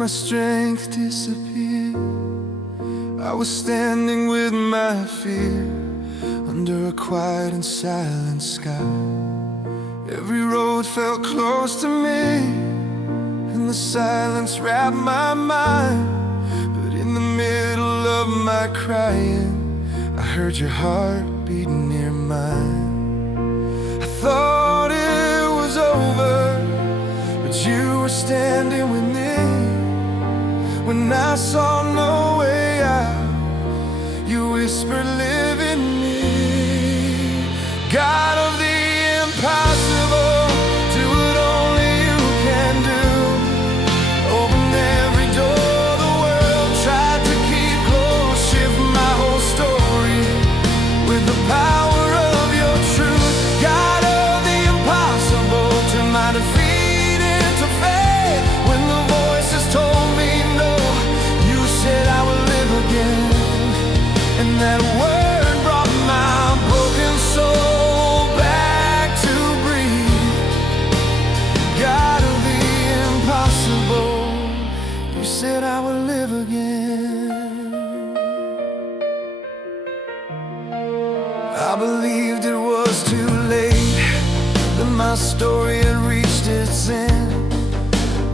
my strength disappear. I was standing with my fear under a quiet and silent sky. Every road felt close to me, and the silence wrapped my mind. But in the middle of my crying, I heard your heart beating near mine. I thought it was over, but you were standing with me. When I saw no way out, you whispered, live in me. God of the impossible, do what only you can do. Open every door the world tried to keep closed. Shift my whole story with the power of your truth. God of the impossible, turn my defeat into faith. When the voices told me no, you said I would live again. And that word brought my broken soul back to breathe. God of the impossible, you said I would live again. I believed it was too late, that my story had reached its end.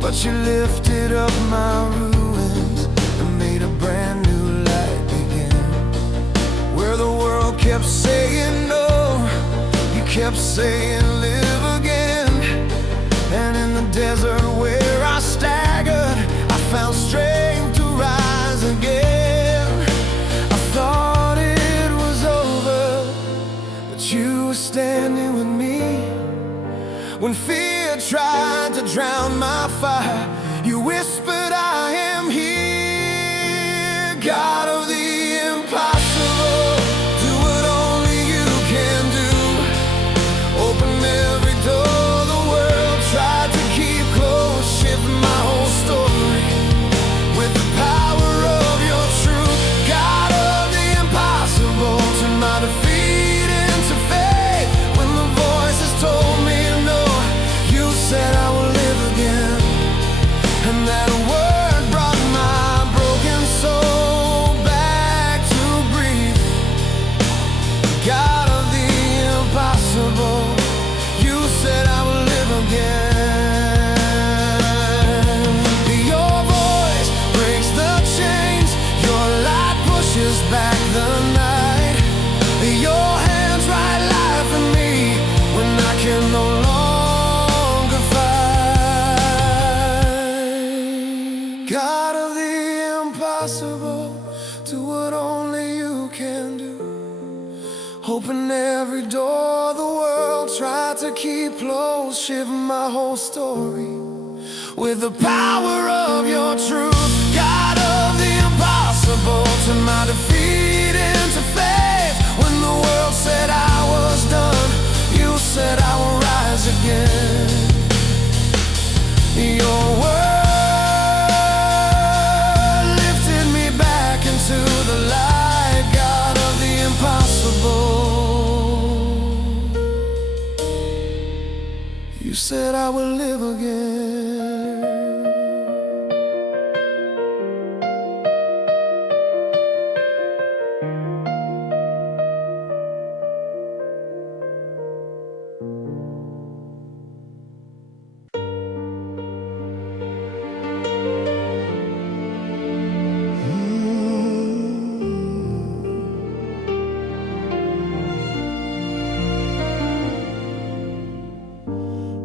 But you lifted up my ruins and made a brand new light begin. Where the world kept saying no, you kept saying live again. And in the desert where I staggered, I found strength to rise again. I thought it was over, but you were standing with me. When fear tried to drown my fire, you whispered, I am here. God of the impossible, do what only you can do. Open every door the world tried to keep closed. Shift my whole story with the power of your truth. God of the impossible, turn my defeat into faith. When the voices told me no, you said I will live again. And that word brought my broken soul back to breathe. God of the impossible, you said I will live again. Your voice breaks the chains, your light pushes back the night. Your hands write life in me when I can no longer fight. God of the impossible, do what only you can do. Open every door the world tried to keep closed. Shift my whole story with the power of your truth. God of the impossible, turn my defeat into faith. When the world said I was done, you said I will rise again. Your word lifted me back into the light. God of the impossible, you said I will live again.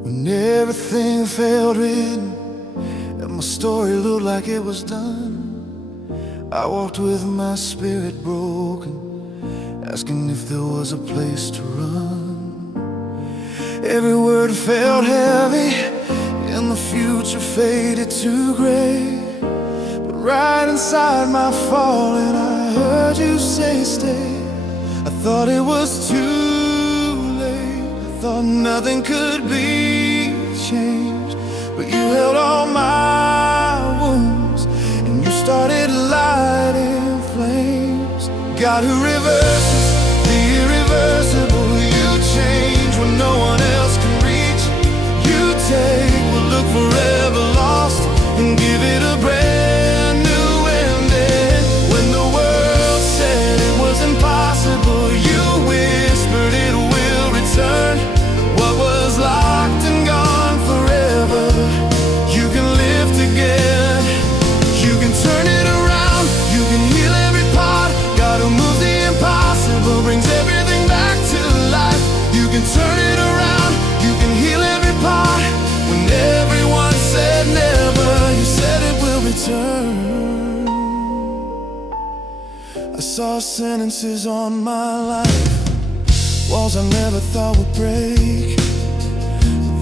When everything felt written and my story looked like it was done, I walked with my spirit broken, asking if there was a place to run. Every word felt heavy and the future faded to gray. But right inside my falling, I heard you say stay. I thought it was too late, I thought nothing could be changed. But you held all my wounds and you started lighting flames. God who reverses the irreversible, you change when no one else can reach. You take what looked forever lost and give it a breath. saw sentences on my life, walls I never thought would break.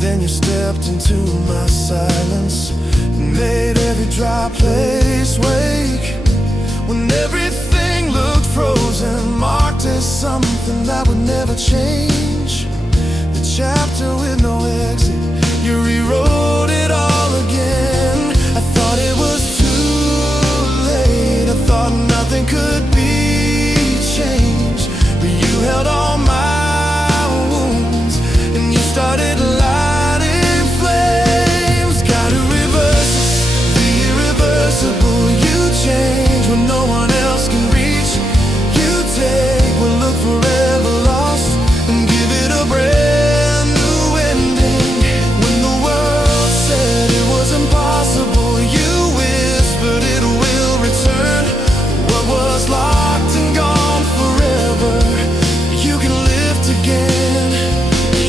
Then you stepped into my silence and made every dry place wake. When everything looked frozen, marked as something that would never change, the chapter with no exit, you rewrote it all again. I thought it was too late, I thought nothing could be changed, but you held all my wounds and you started lighting flames. Gotta reverse it, the irreversible. You change when no one else can reach. You take what looked forever lost and give it a brand new ending. When the world said it was impossible, you whispered it will return. What was locked and gone forever, you can lift again.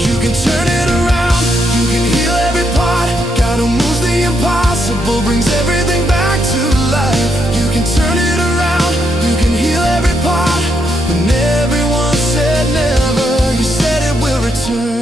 You can turn it around, you can heal every part. God who moves the impossible brings everything back to life. You can turn it around, you can heal every part. When everyone said never, you said it will return.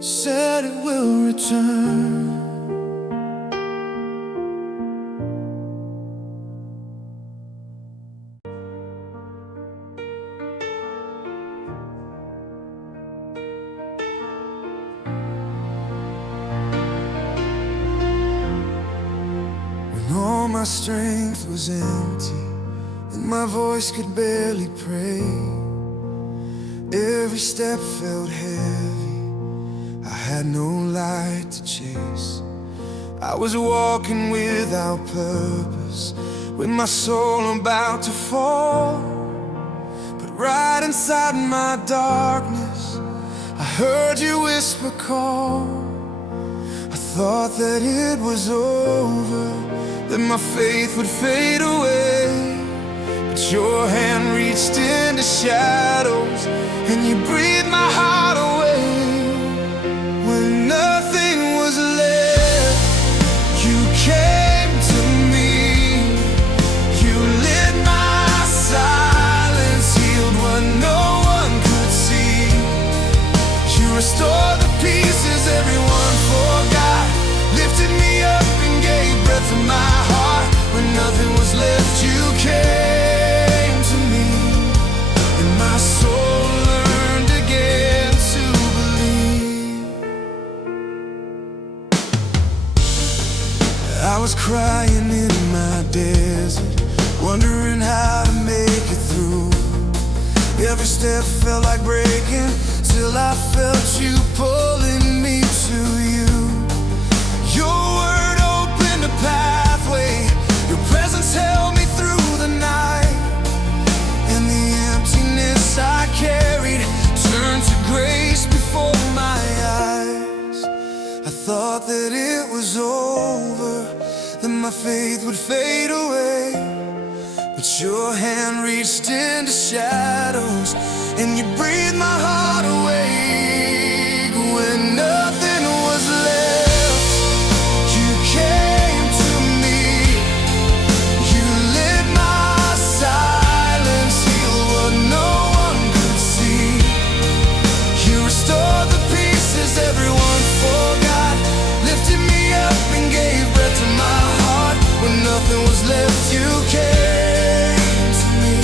Said it will return. When all my strength was empty and my voice could barely pray, every step felt heavy, I had no light to chase. I was walking without purpose, with my soul about to fall. But right inside my darkness, I heard you whisper call. I thought that it was over, that my faith would fade away. But your hand reached into shadows and you breathed my heart away. When nothing was left, you came to me. You lit my silence, healed what no one could see. You restored the pieces everyone forgot, lifted me up and gave breath to my heart. When nothing was left, you came to me, and my soul learned again to believe. I was crying in my desert, wondering how to make it through. Every step felt like breaking, till I felt you pulling me to you. Your word opened a pathway, your presence held me through the night, and the emptiness I carried turned to grace before my eyes. I thought that it was over, that my faith would fade away, but your hand reached into shadows and you breathed my heart awake. When nothing was left, you came to me. You lit my silence, healed what no one could see. You restored the pieces everyone forgot, lifted me up and gave breath to my heart. When nothing was left, you came to me,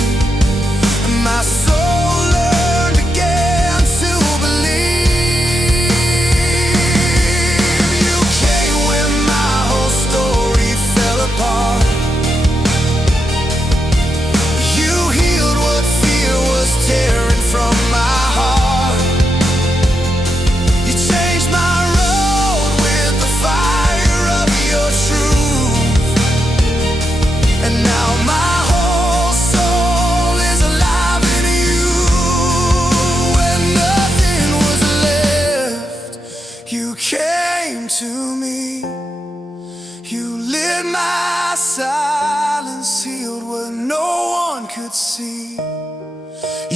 and my soul learned again to believe.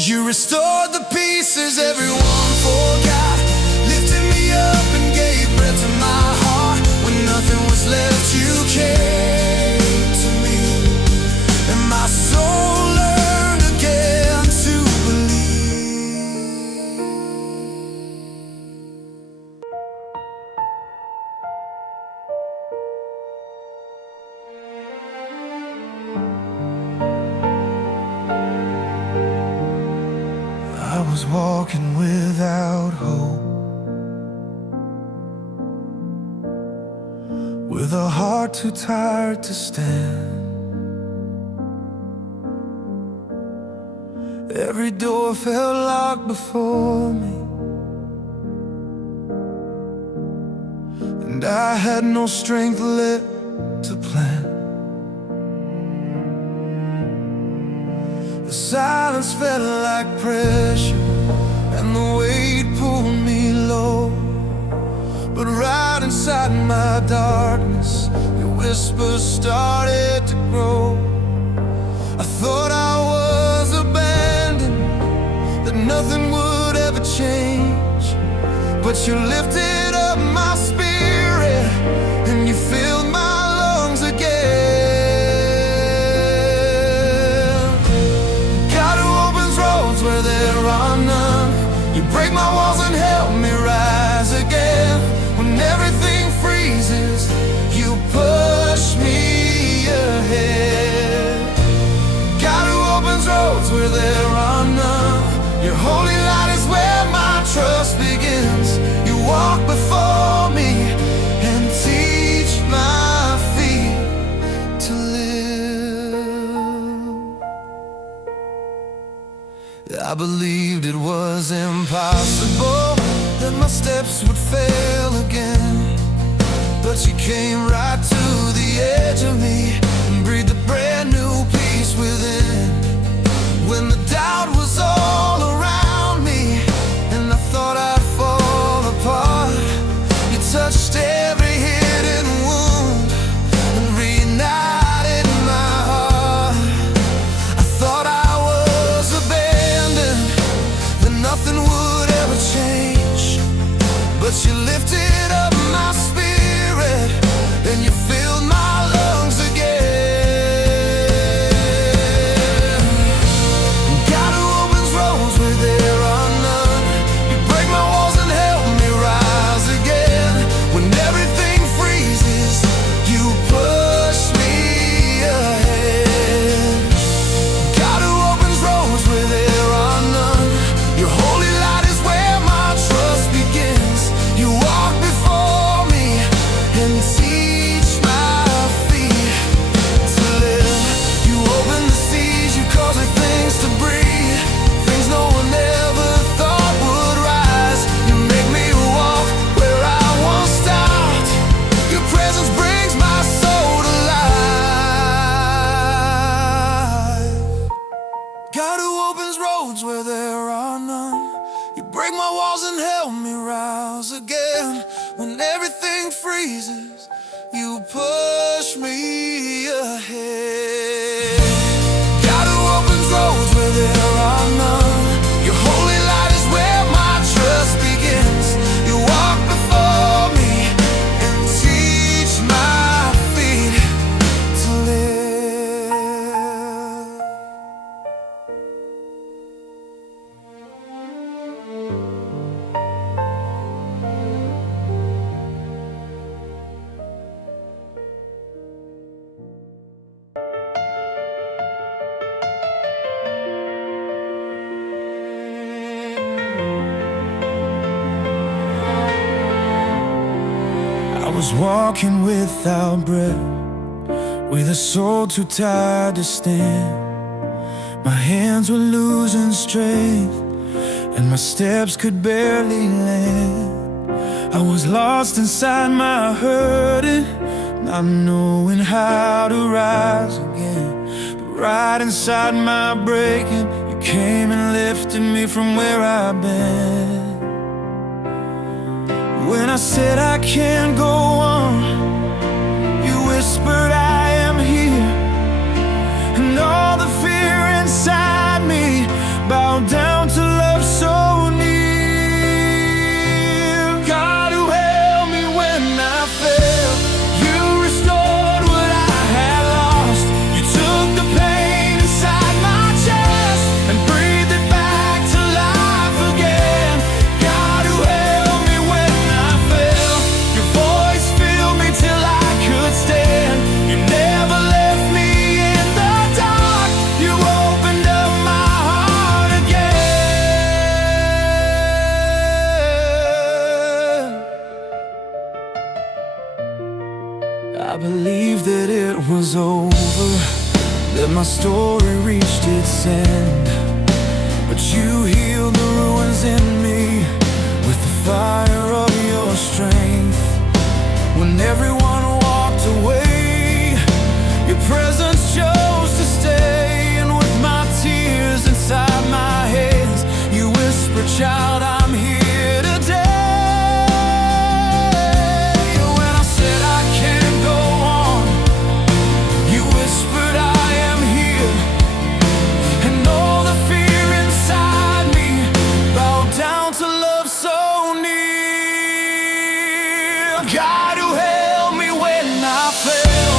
You restored the pieces everyone forgot, lifted me up and gave breath to my heart. When nothing was left, you came to me, and my soul learned again to believe. I was walking without hope, with a heart too tired to stand. Every door felt locked before me, and I had no strength left to plan. The silence felt like pressure, and the weight pulled me low. But right inside my darkness, your whispers started to grow. I thought I was abandoned, that nothing would ever change. But you lifted up my spirit, and you filled my lungs again. God who opens roads where there are none, you break my walls and help me rise again. When everything freezes, you push me ahead. God who opens roads where there are none, your holy light is where my trust begins. You walk before me and teach my feet to live. I believed it was impossible, that my steps would fail again. But you came right to the edge of me and breathed a brand new peace within. When the doubt was all around me and I thought I'd fall apart, you touched every hidden wound and reignited my heart. I thought I was abandoned, that nothing would ever change. But you lifted up my spirit, and you filled my lungs again. God who opens roads where there are none, you break my walls and help me rise again. When everything freezes, you push me ahead. God who opens roads where there are none, your holy light is where my trust begins. You walk before me and teach my feet to live. You open the seas, you cause the things to breathe, things no one ever thought would rise. You make me walk where I once stopped. Your presence brings my soul to life. God who opens roads where there are none, you break my walls and help me rise again. When everything freezes, you push me ahead. God who opens roads where there are none, your holy light is where my trust begins. You walk before me and teach my feet to live. I was walking without breath, with a soul too tired to stand. My hands were losing strength, and my steps could barely land. I was lost inside my hurting, not knowing how to rise again. But right inside my breaking, you came and lifted me from where I've been. When I said I can't go on, you whispered I am here, and all the fear inside me bowed down my story reached its end. But you healed the ruins in me with the fire of your strength. When everyone walked away, your presence chose to stay. And with my tears inside my hands, you whispered, "Child, I'm here today." When I said I can't go on, you whispered, "I am here." And all the fear inside me bowed down to love so near. God who held me when I fell,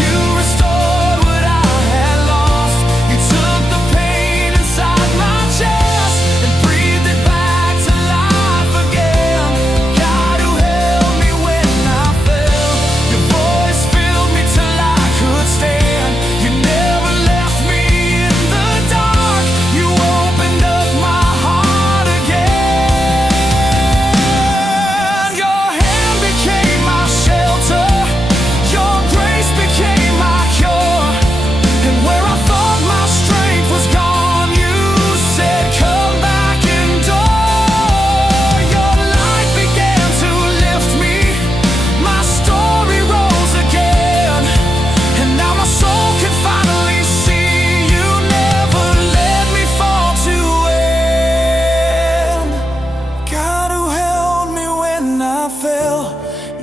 you restored what I had lost. You took the pain inside my chest and breathed it back to life again. God who held me when I fell, your voice filled me till I could stand. You never left me in the dark, you opened up my heart again. Your hand became my shelter, your grace became my cure. And where I thought my strength was gone, you said, "Come back, endure." Your light began to lift me, my story rose again. And now my soul can finally see you never let me fall to end. God who held me when I fell,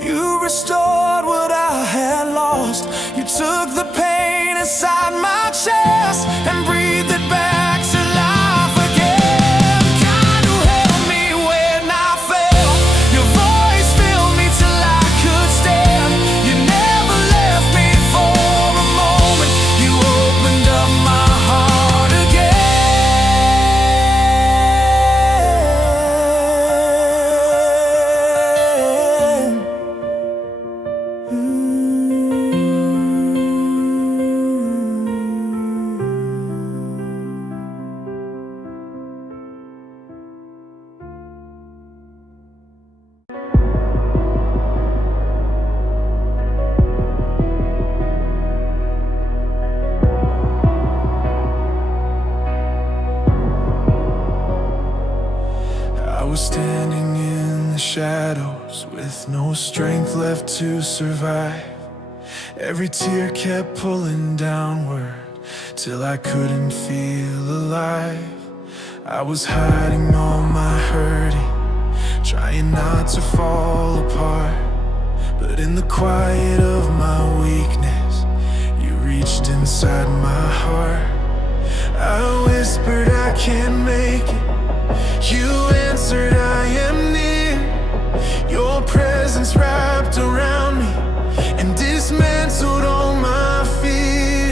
you restored what I had lost. You took the pain inside my chest and breathed it back to life again. God who held me when I fell, your voice filled me till I could stand. You never left me for a moment, you opened up my heart again. I was standing in the shadows with no strength left to survive. Every tear kept pulling downward till I couldn't feel alive. I was hiding all my hurting, trying not to fall apart. But in the quiet of my weakness, you reached inside my heart. I whispered, "I can't make it." You answered, "I am near." Your presence wrapped around me and dismantled all my fear.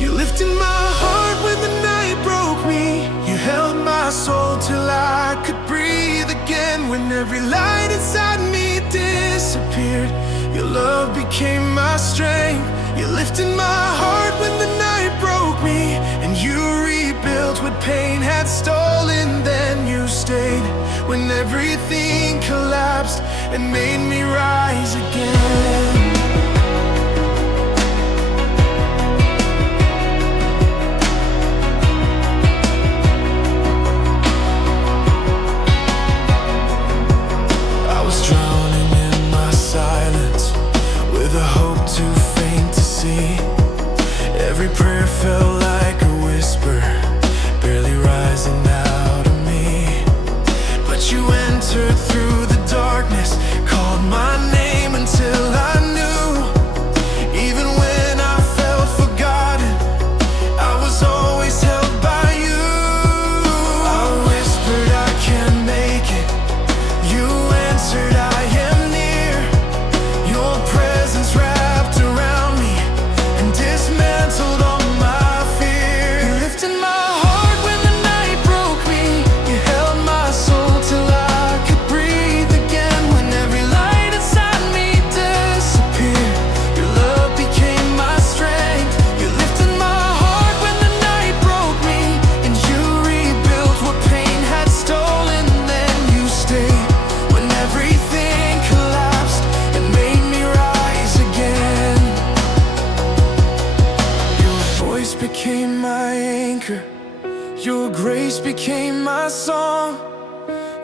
You lifted my heart when the night broke me. You held my soul till I could breathe again. When every light inside me disappeared, your love became my strength. You lifted my heart when the night broke me, and you rebuilt what pain had stolen. Then you stayed when everything collapsed and made me rise again. I was drowning in my silence with a hope too faint to see. Every prayer felt like a whisper, barely rising out of me. But you entered through the darkness, called my name until I knew. Even when I felt forgotten, I was always held by you. I whispered, "I can't make it." You answered, "I am near." Your presence wrapped around me and dismantled all my fear. became my anchor. Your grace became my song.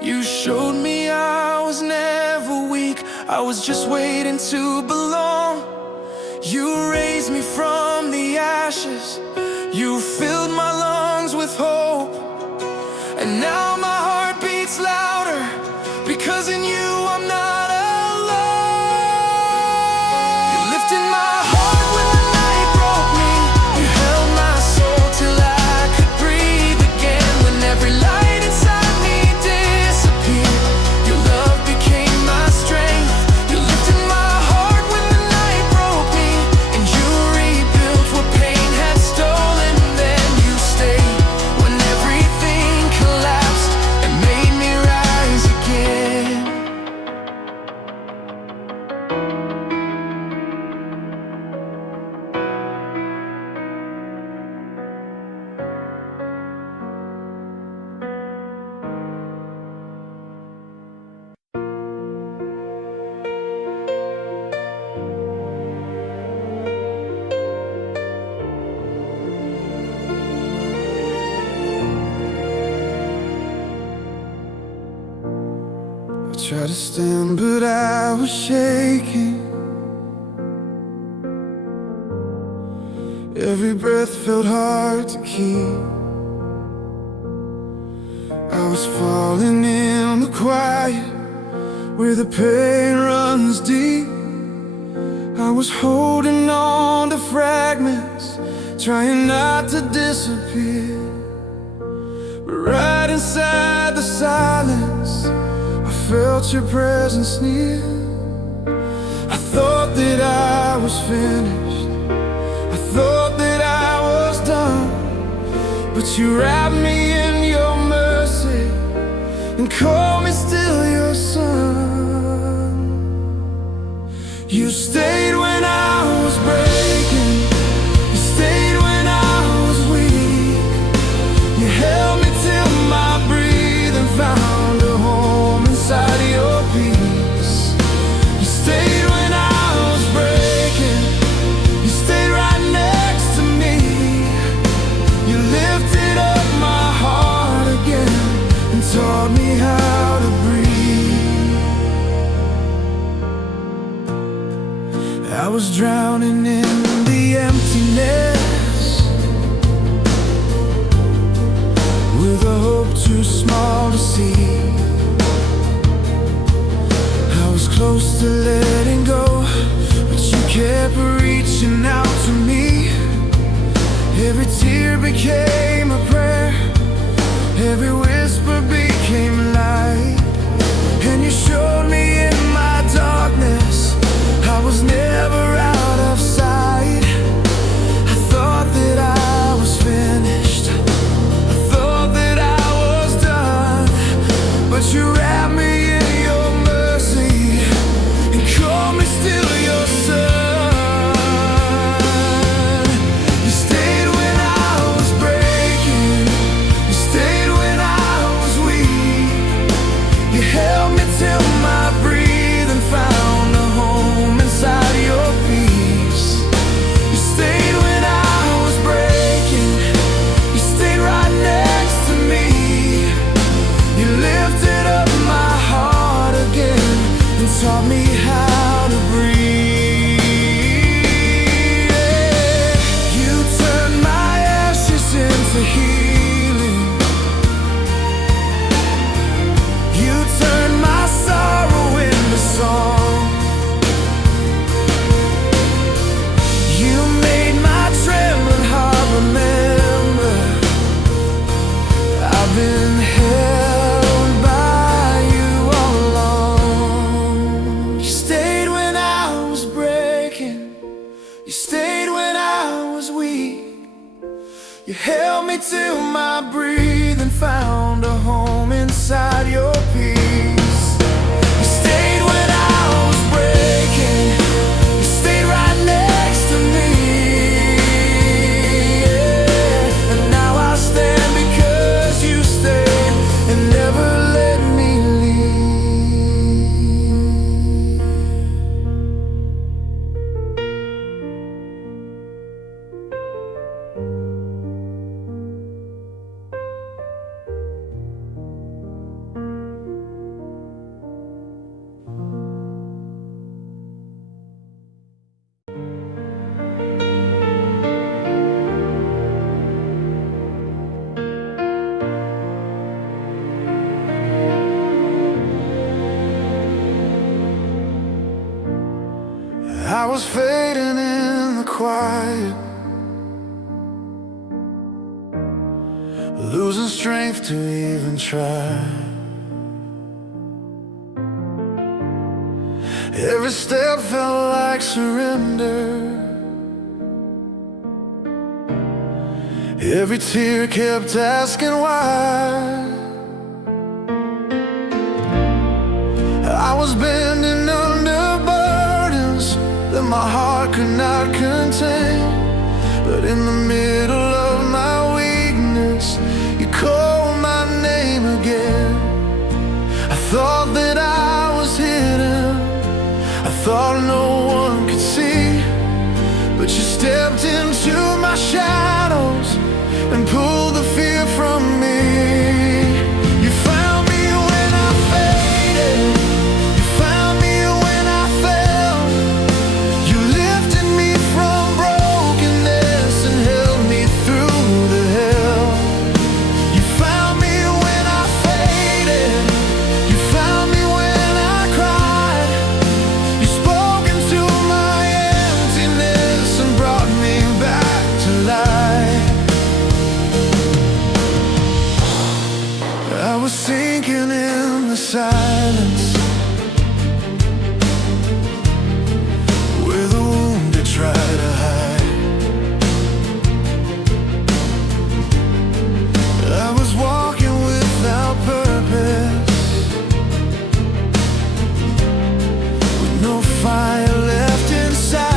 You showed me I was never weak. I was just waiting to belong. You raised me from the ashes. You filled my lungs with hope. And now my heart beats louder, because in you I'm not alone. You lifted my heart when the night broke me. You held my soul till I could breathe again. When every light inside me disappeared, your love became my strength. You lifted my heart when the night broke me, and you rebuilt what pain had stolen. Then you stayed when everything collapsed and made me rise again. I tried to stand, but I was shaking. Every breath felt hard to keep. I was falling in the quiet, where the pain runs deep. I was holding on to fragments, trying not to disappear. But right inside the silence, I felt your presence near. I thought that I was finished, I thought that I was done. But you wrapped me in your mercy and called me still your son. You stayed when I was breaking. You stayed when I was weak. You held me till my breathing found a home inside your peace. You stayed when I was breaking. You stayed right next to me. You lifted up my heart again and taught me how to breathe. I was drowning in the emptiness, with a hope too small to see. I was close to letting go, but you kept reaching out to me. Every tear became a prayer, every whisper became light. And you showed me in my darkness I was never out of sight. I thought that I was finished, I thought that I was done. But you wrapped me in your mercy and called me still your son. You stayed when I was breaking. You stayed when I was weak. You held me till my breathing found a home inside your peace. You stayed when I was breaking. You stayed right next to me. You lifted up my heart again and taught me how to breathe. You turned my ashes into healing. You turned my sorrow into song. You made my trembling heart remember I've been held by you all along. You stayed when I was breaking. You stayed when I was weak. You held me till my breathing found a home inside your peace. You stayed when I was breaking. You stayed right next to me. And now I stand because you stayed and never let me leave. was fading in the quiet, losing strength to even try. Every step felt like surrender, every tear kept asking why. I was bending under burdens that my heart could not contain, but in the middle of my weakness, you called my name again. I thought that I was hidden, I thought no one could see, but you stepped into my shadows and pulled the fear from me. You found me when I faded, you found me when I fell. You lifted me from brokenness and held me through the hell. You found me when I faded, you found me when I cried. You spoke into my emptiness and brought me back to life. I was sinking in the silence, where the wounded try to hide. I was walking without purpose, with no fire left inside.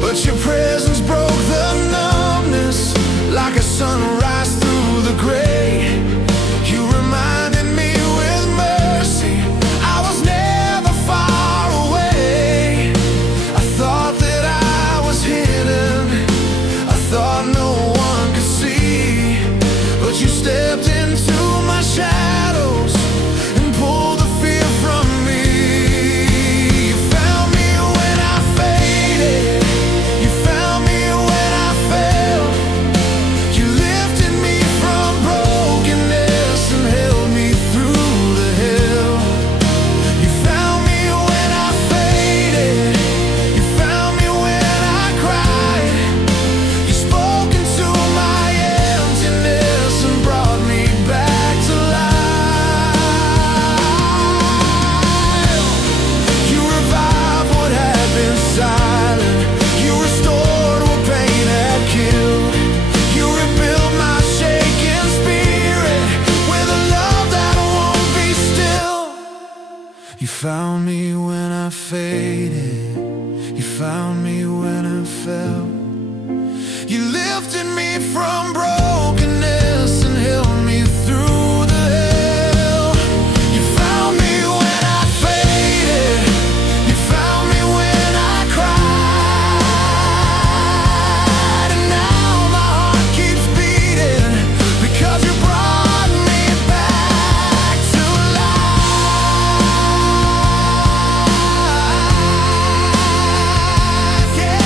But your presence broke the numbness, like a sunrise through the gray. You reminded me with mercy I was never far away. I thought that I was hidden, I thought no one could see, but you stepped into my shadows and pulled the fear from me. You found me when I faded, you found me when I fell. You lifted me from brokenness and held me through the hell. You found me when I faded, you found me when I cried. You spoke into my emptiness and brought me back to life. You revived what had been silent, you restored what pain had killed. You rebuilt my shaken spirit with a love that won't be still. You found me when I faded, you found me when I fell. You lifted me from brokenness and held me through the hell. You found me when I faded, you found me when I cried. And now my heart keeps beating because you brought me back to life. Yeah.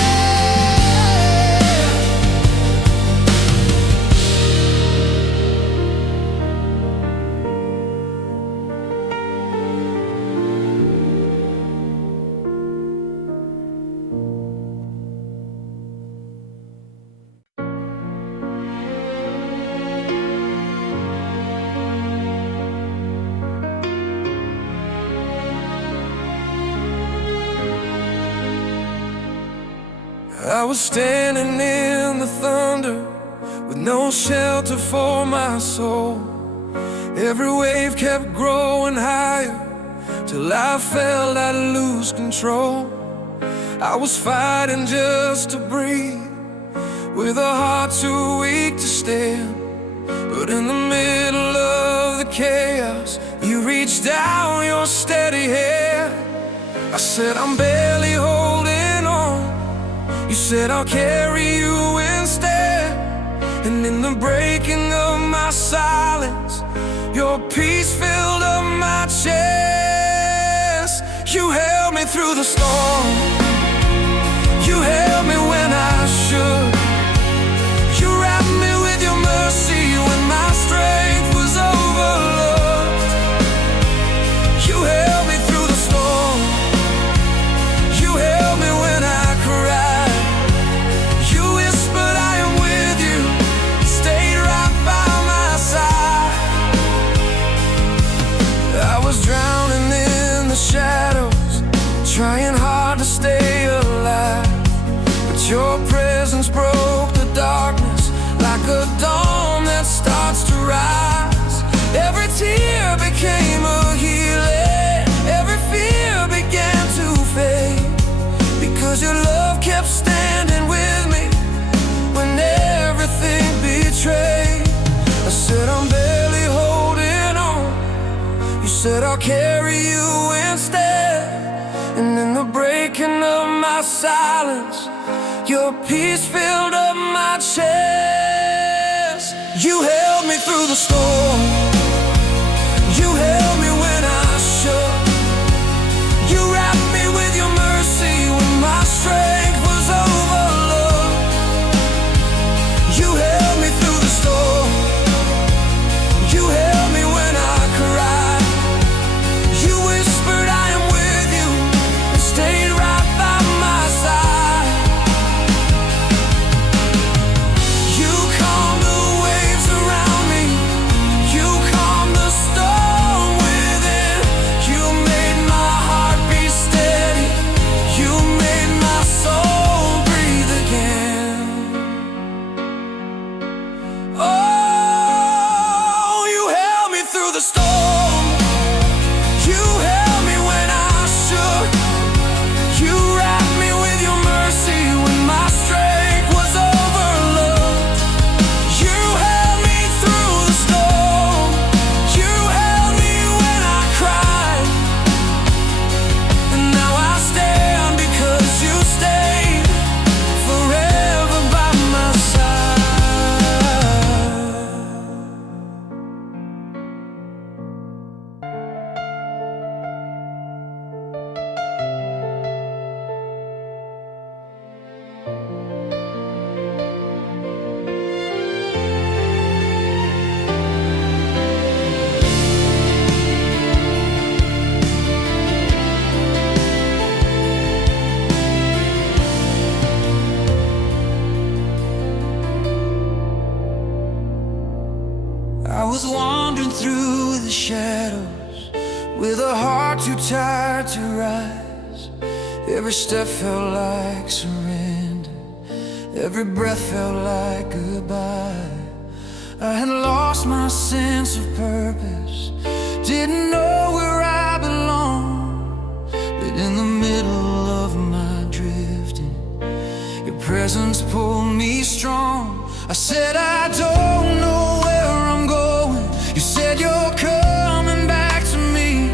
I was standing in the thunder with no shelter for my soul. Every wave kept growing higher till I felt I'd lose control. I was fighting just to breathe, with a heart too weak to stand. But in the middle of the chaos, you reached down your steady hand. I said, I'm barely holding on. You said, I'll carry you instead. And in the breaking of my silence, your peace filled up my chest. You held me through the storm, you held me when I should. You wrapped me with your mercy when my strength was overlooked. You held me through love kept standing with me when everything betrayed. I said I'm barely holding on. You said I'll carry you instead. And in the breaking of my silence, your peace filled up my chest. You held me through the storm. You held me when I shook. You wrapped me with your mercy when my strength was overlooked. You held me through the storm. You held me when I cried. You whispered I am with you and stayed right by my side. You calmed the waves around me. You calmed the storm within. You made my heart beat steady. You made my soul breathe again. Oh, you held me through the storm. You held me when I shook. You wrapped me with your mercy when my strength was overlooked. You held me through the storm. You held me when I cried. And now I stand because you stayed forever by my side. I was wandering through the shadows with a heart too tired to rise. Every step felt like surrender. Every breath felt like goodbye. I had lost my sense of purpose, didn't know where I belonged. But in the middle of my drifting, your presence pulled me strong. I said I don't know where I'm going. You said you're coming back to me.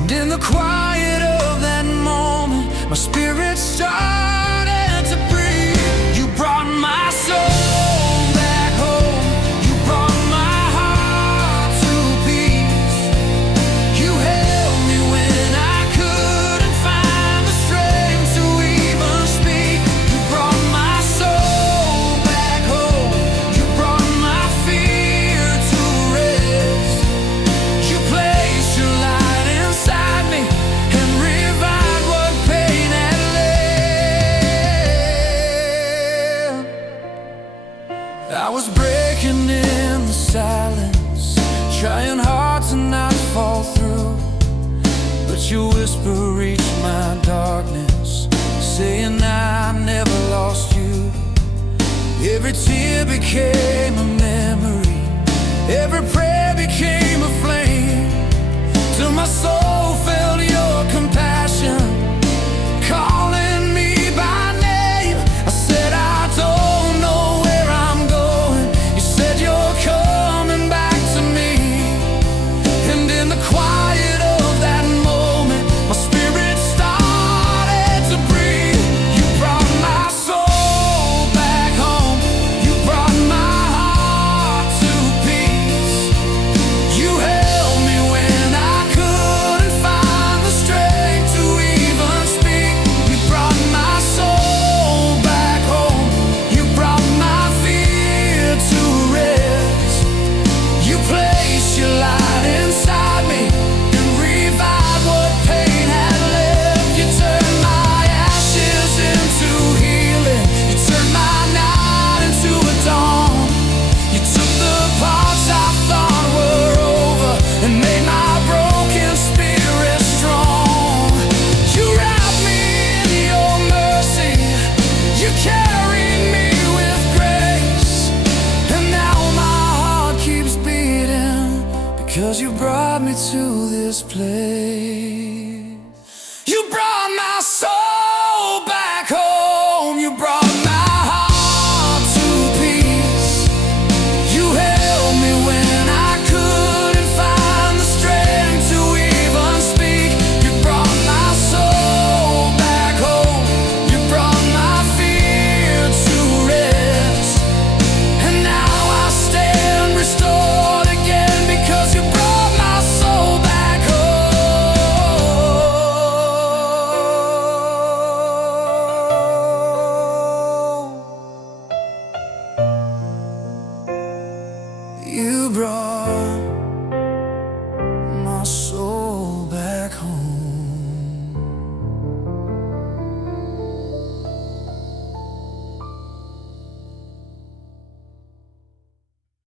And in the quiet of that moment, my spirit started to breathe. You brought my soul back home. You brought my heart to peace. You held me when I couldn't find the strength to even speak. You brought my soul back home. You brought my fear to rest. You placed your light inside me and revived what pain had left. I was breaking in the silence, trying hard to not fall through. But your whisper reached my darkness, saying I never lost you. Every tear became a memory. Every prayer became a flame, till my soul felt your compassion calling me by name. I said I don't know where I'm going. You said you're coming back to me. And in the quiet of that moment, my spirit started to breathe. You brought my soul back home. You brought my heart to peace. You held me when I couldn't find the strength to even speak. You brought my soul back home. You brought my fear to rest. You placed your light inside me and revived what pain had left. You turned my ashes into healing. You turned my night into a dawn. You took the parts I thought were over and made my broken spirit strong. You wrapped me in your mercy. You carried me with grace. And now my heart keeps beating because you brought me to this place.